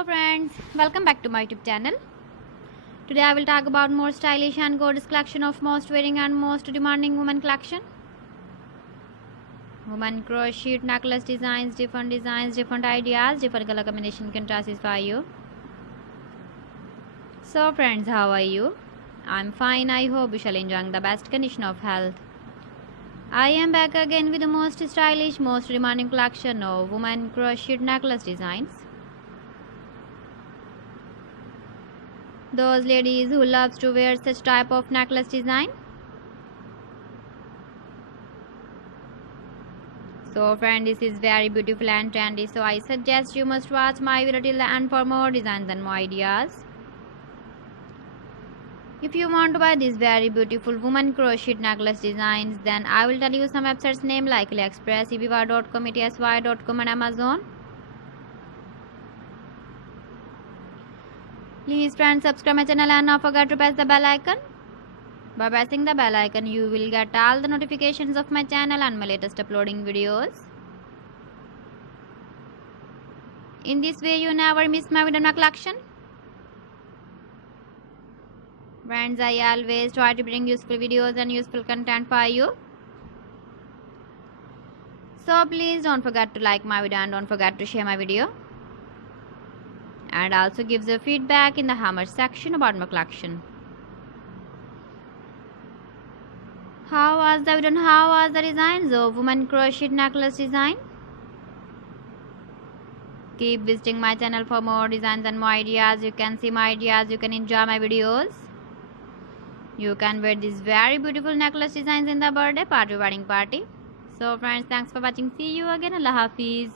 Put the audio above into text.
Hello friends, welcome back to my YouTube channel. Today I will talk about more stylish and gorgeous collection of most wearing and most demanding women collection. Women crochet necklace designs, different ideas, different color combination can satisfy you. So friends, how are you? I'm fine. I hope you shall enjoy the best condition of health. I am back again with the most stylish, most demanding collection of women crochet necklace designs. Those ladies who loves to wear such type of necklace design. So friend, this is very beautiful and trendy, so I suggest you must watch my video till the end for more designs and more ideas. If you want to buy these very beautiful woman crochet necklace designs, then I will tell you some websites name like AliExpress, eBay.com, etsy.com and Amazon. Please friends, subscribe my channel and not forget to press the bell icon. By pressing the bell icon, you will get all the notifications of my channel and my latest uploading videos. In this way, you never miss my video collection. Friends, I always try to bring useful videos and useful content for you. So please don't forget to like my video and don't forget to share my video. And also give the feedback in the comment section about my collection. How was the video and how was the designs of women crochet necklace design? Keep visiting my channel for more designs and more ideas. You can see my ideas, you can enjoy my videos. You can wear these very beautiful necklace designs in the birthday party, wedding party. So friends, thanks for watching. See you again. Allah Hafiz.